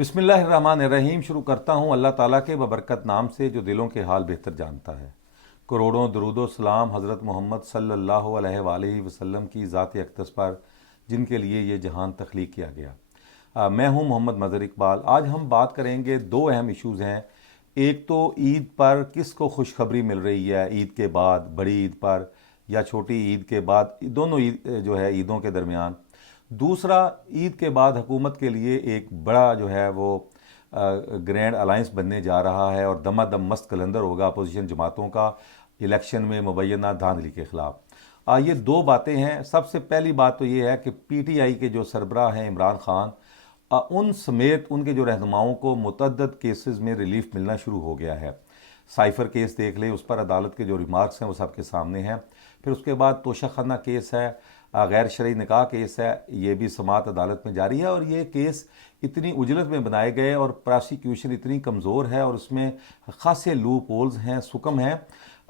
बिस्मिल्लाहिर्रहमानिर्रहीम। शुरू करता हूँ अल्लाह ताला के बबरकत नाम से जो दिलों के हाल बेहतर जानता है। करोड़ों दरूदो सलाम हज़रत मोहम्मद सल्लल्लाहु अलैहि वसल्लम की ज़ात अक़दस पर जिनके लिए ये जहान तख्लीक किया गया। मैं हूँ मोहम्मद मज़हर इकबाल। आज हम बात करेंगे दो अहम इशूज़ हैं। एक तो ईद पर किस को खुशखबरी मिल रही है, ईद के बाद, बड़ी ईद पर या छोटी ईद के बाद, दोनों ईद जो है ईदों के दरमियान। दूसरा, ईद के बाद हुकूमत के लिए एक बड़ा जो है वो ग्रैंड अलाइंस बनने जा रहा है और दमादम मस्त कलंदर होगा अपोजिशन जमातों का इलेक्शन में मुबैना धांधली के ख़िलाफ़। ये दो बातें हैं। सबसे पहली बात तो ये है कि पीटीआई के जो सरबराह हैं इमरान खान, उन समेत उनके जो रहनुमाओं को मुतअद्दद केसेस में रिलीफ मिलना शुरू हो गया है। साइफ़र केस देख ले, उस पर अदालत के जो रिमार्क्स हैं वो सबके सामने हैं। फिर उसके बाद तोशाखाना केस है, गैर शरई निकाह केस है, ये भी समाअत अदालत में जारी है। और ये केस इतनी उजलत में बनाए गए और प्रोसिक्यूशन इतनी कमज़ोर है और उसमें खासे लूप होल्स हैं, सुकम हैं।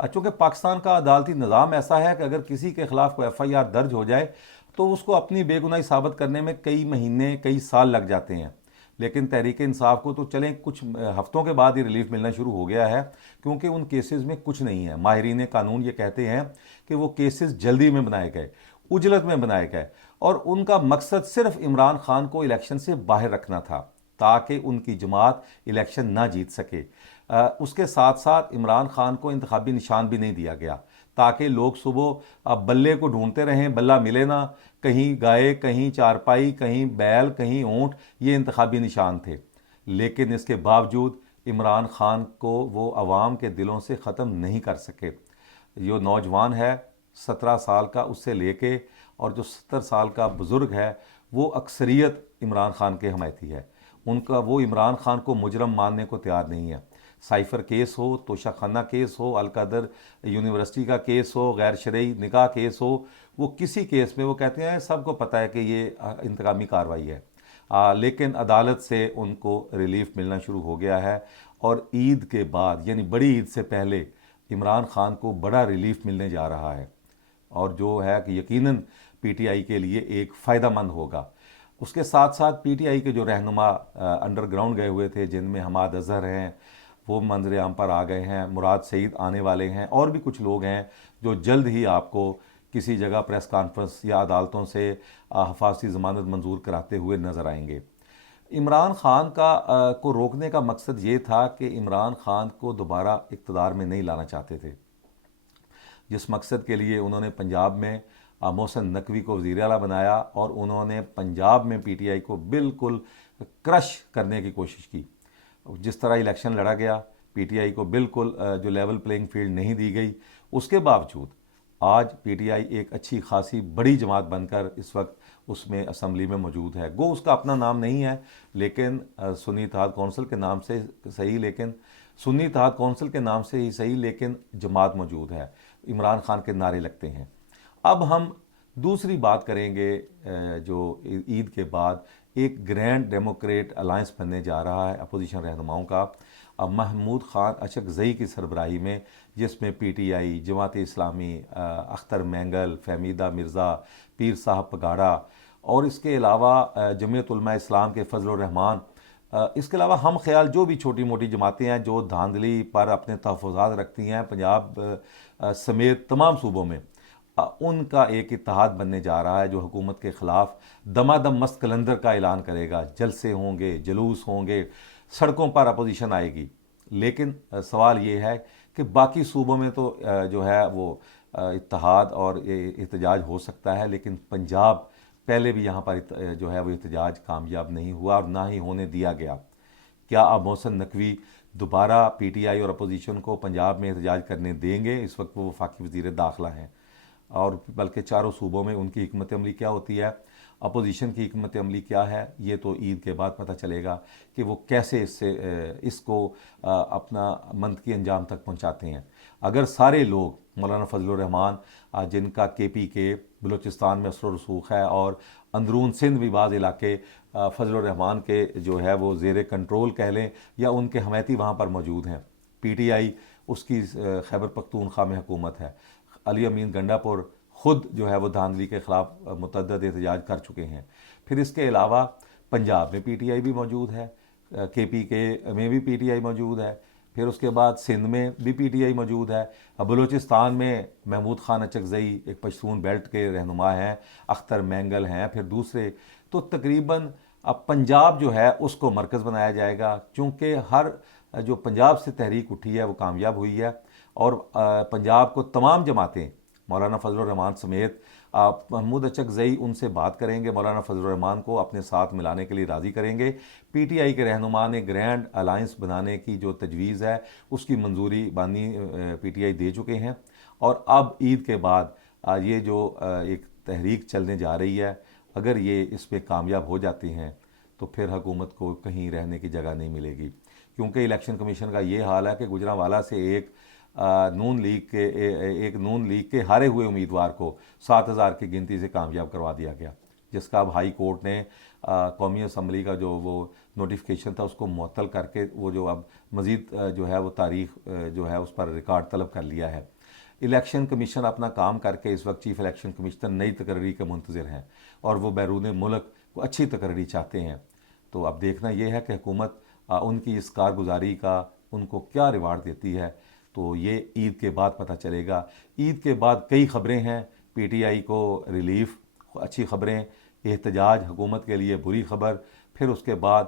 चूँकि पाकिस्तान का अदालती निज़ाम ऐसा है कि अगर किसी के ख़िलाफ़ कोई FIR दर्ज हो जाए तो उसको अपनी बेगुनाही साबित करने में कई महीने, कई साल लग जाते हैं। लेकिन तहरीक इंसाफ को तो चलें कुछ हफ्तों के बाद ही रिलीफ मिलना शुरू हो गया है, क्योंकि उन केसेस में कुछ नहीं है। माहिरीन कानून ये कहते हैं कि वो केसेस जल्दी में बनाए गए, उजलत में बनाए गए, और उनका मकसद सिर्फ इमरान खान को इलेक्शन से बाहर रखना था ताकि उनकी जमात इलेक्शन ना जीत सके। उसके साथ साथ इमरान खान को इंतखाबी निशान भी नहीं दिया गया ताकि लोग सुबह बल्ले को ढूंढते रहें, बल्ला मिले ना। कहीं गाय, कहीं चारपाई, कहीं बैल, कहीं ऊँट, ये इंतखाबी निशान थे। लेकिन इसके बावजूद इमरान खान को वो अवाम के दिलों से ख़त्म नहीं कर सके। जो नौजवान है 17 साल का, उससे लेके और जो 70 साल का बुज़ुर्ग है, वो अक्सरियत इमरान खान के हमायती है। उनका वो इमरान खान को मुजरम मानने को तैयार नहीं है। साइफ़र केस हो, तोशाखाना केस हो, अलकदर यूनिवर्सिटी का केस हो, गैर शरई निकाह केस हो, वो किसी केस में वो कहते हैं सबको पता है कि ये इंतकामी कार्रवाई है। लेकिन अदालत से उनको रिलीफ मिलना शुरू हो गया है और ईद के बाद यानी बड़ी ईद से पहले इमरान खान को बड़ा रिलीफ मिलने जा रहा है और जो है कि यकीनन पीटीआई के लिए एक फ़ायदेमंद होगा। उसके साथ साथ पीटीआई के जो रहनुमा अंडरग्राउंड गए हुए थे, जिनमें हमाद अजहर हैं, वो मंजर आम पर आ गए हैं, मुराद सईद आने वाले हैं, और भी कुछ लोग हैं जो जल्द ही आपको किसी जगह प्रेस कॉन्फ्रेंस या अदालतों से हिफाजती ज़मानत मंजूर कराते हुए नज़र आएंगे। इमरान खान को रोकने का मकसद ये था कि इमरान खान को दोबारा इक़्तिदार में नहीं लाना चाहते थे। जिस मकसद के लिए उन्होंने पंजाब में मोहसिन नकवी को वज़ीर आला बनाया और उन्होंने पंजाब में पीटीआई को बिल्कुल क्रश करने की कोशिश की। जिस तरह इलेक्शन लड़ा गया, पीटीआई को बिल्कुल जो लेवल प्लेइंग फील्ड नहीं दी गई, उसके बावजूद आज पीटीआई एक अच्छी खासी बड़ी जमात बनकर इस वक्त उसमें असम्बली में मौजूद है। गो उसका अपना नाम नहीं है, लेकिन सुन्नी इत्तेहाद कौंसिल के नाम से सही, लेकिन सुन्नी इत्तेहाद कौंसिल के नाम से ही सही, लेकिन जमात मौजूद है। इमरान खान के नारे लगते हैं। अब हम दूसरी बात करेंगे। जो ईद के बाद एक ग्रैंड डेमोक्रेट अलायंस बनने जा रहा है अपोजिशन रहनुमाओं का, महमूद खान अशकज़ई की सरबराही में, जिसमें पीटीआई, जमात इस्लामी, अख्तर मैंगल, फहमीदा मिर्ज़ा, पीर साहब पगाड़ा और इसके अलावा जमीयत उलमा इस्लाम के फजल रहमान, इसके अलावा हम ख्याल जो भी छोटी मोटी जमातें हैं जो धांधली पर अपने तहफ़्फ़ुज़ात रखती हैं पंजाब समेत तमाम सूबों में, उनका एक इत्तेहाद बनने जा रहा है जो हुकूमत के ख़िलाफ़ दमादम मस्त कलंदर का ऐलान करेगा। जलसे होंगे, जुलूस होंगे, सड़कों पर अपोजिशन आएगी। लेकिन सवाल ये है कि बाकी सूबों में तो जो है वो इत्तेहाद और एहतजाज हो सकता है, लेकिन पंजाब पहले भी यहाँ पर जो है वो एहतजाज कामयाब नहीं हुआ और ना ही होने दिया गया। क्या अब मोहसिन नकवी दोबारा पीटीआई और अपोजिशन को पंजाब में एहतजाज करने देंगे? इस वक्त वो वफाकी वज़ीर दाखिला हैं और बल्कि चारों सूबों में उनकी हिकमत अमली क्या होती है, अपोजिशन की हिकमत अमली क्या है, ये तो ईद के बाद पता चलेगा कि वो कैसे इसको अपना मंतकी अंजाम तक पहुंचाते हैं। अगर सारे लोग, मौलाना फजल रहमान जिनका KPK बलूचिस्तान में असर रसूख है और अंदरून सिंध भी बाज़ इलाके फजल रहमान के जो है वो ज़ेर कंट्रोल कह लें या उनके हमायती वहाँ पर मौजूद हैं। पीटीआई उसकी खैबर पख्तूनख्वा में हुकूमत है। अली अमीन गंडापुर ख़ुद जो है वो धांधली के ख़िलाफ़ मुतअद्दिद एहतजाज कर चुके हैं। फिर इसके अलावा पंजाब में पीटीआई भी मौजूद है, کے پی کے میں بھی پی ٹی آئی موجود ہے، پھر اس کے بعد سندھ میں بھی پی ٹی آئی موجود ہے، اب بلوچستان میں محمود خان اچکزئی ایک پشتون بیلٹ کے رہنما ہیں، اختر مینگل ہیں، پھر دوسرے، تو تقریباً اب پنجاب جو ہے اس کو مرکز بنایا جائے گا، چونکہ ہر جو پنجاب سے تحریک اٹھی ہے وہ کامیاب ہوئی ہے، اور پنجاب کو تمام جماعتیں مولانا فضل الرحمان سمیت محمود اچکزئی ان سے بات کریں گے، مولانا فضل الرحمان کو اپنے ساتھ ملانے کے لیے راضی کریں گے۔ پی ٹی آئی کے رہنما نے گرینڈ الائنس بنانے کی جو تجویز ہے اس کی منظوری بانی پی ٹی آئی دے چکے ہیں، اور اب عید کے بعد یہ جو ایک تحریک چلنے جا رہی ہے، اگر یہ اس پہ کامیاب ہو جاتی ہیں تو پھر حکومت کو کہیں رہنے کی جگہ نہیں ملے گی، کیونکہ الیکشن کمیشن کا یہ حال ہے کہ گجرانوالہ سے ایک نون لیگ کے ہارے ہوئے امیدوار کو 7,000 کی گنتی سے کامیاب کروا دیا گیا، جس کا اب ہائی کورٹ نے قومی اسمبلی کا جو وہ نوٹیفیکیشن تھا اس کو معطل کر کے وہ جو اب مزید جو ہے وہ تاریخ جو ہے اس پر ریکارڈ طلب کر لیا ہے۔ الیکشن کمیشن اپنا کام کر کے اس وقت چیف الیکشن کمشنر نئی تقرری کے منتظر ہیں، اور وہ بیرون ملک کو اچھی تقرری چاہتے ہیں، تو اب دیکھنا یہ ہے کہ حکومت ان کی اس کارگزاری کا ان کو کیا ریوارڈ دیتی ہے، تو یہ عید کے بعد پتہ چلے گا۔ عید کے بعد کئی خبریں ہیں، پی ٹی آئی کو ریلیف، اچھی خبریں، احتجاج حکومت کے لیے بری خبر، پھر اس کے بعد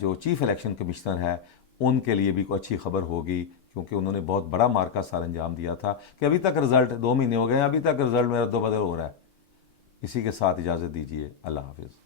جو چیف الیکشن کمشنر ہے ان کے لیے بھی کوئی اچھی خبر ہوگی، کیونکہ انہوں نے بہت بڑا مارکا سر انجام دیا تھا کہ ابھی تک رزلٹ 2 مہینے ہو گئے ہیں، ابھی تک رزلٹ میں رد و بدل ہو رہا ہے۔ اسی کے ساتھ اجازت دیجیے، اللہ حافظ۔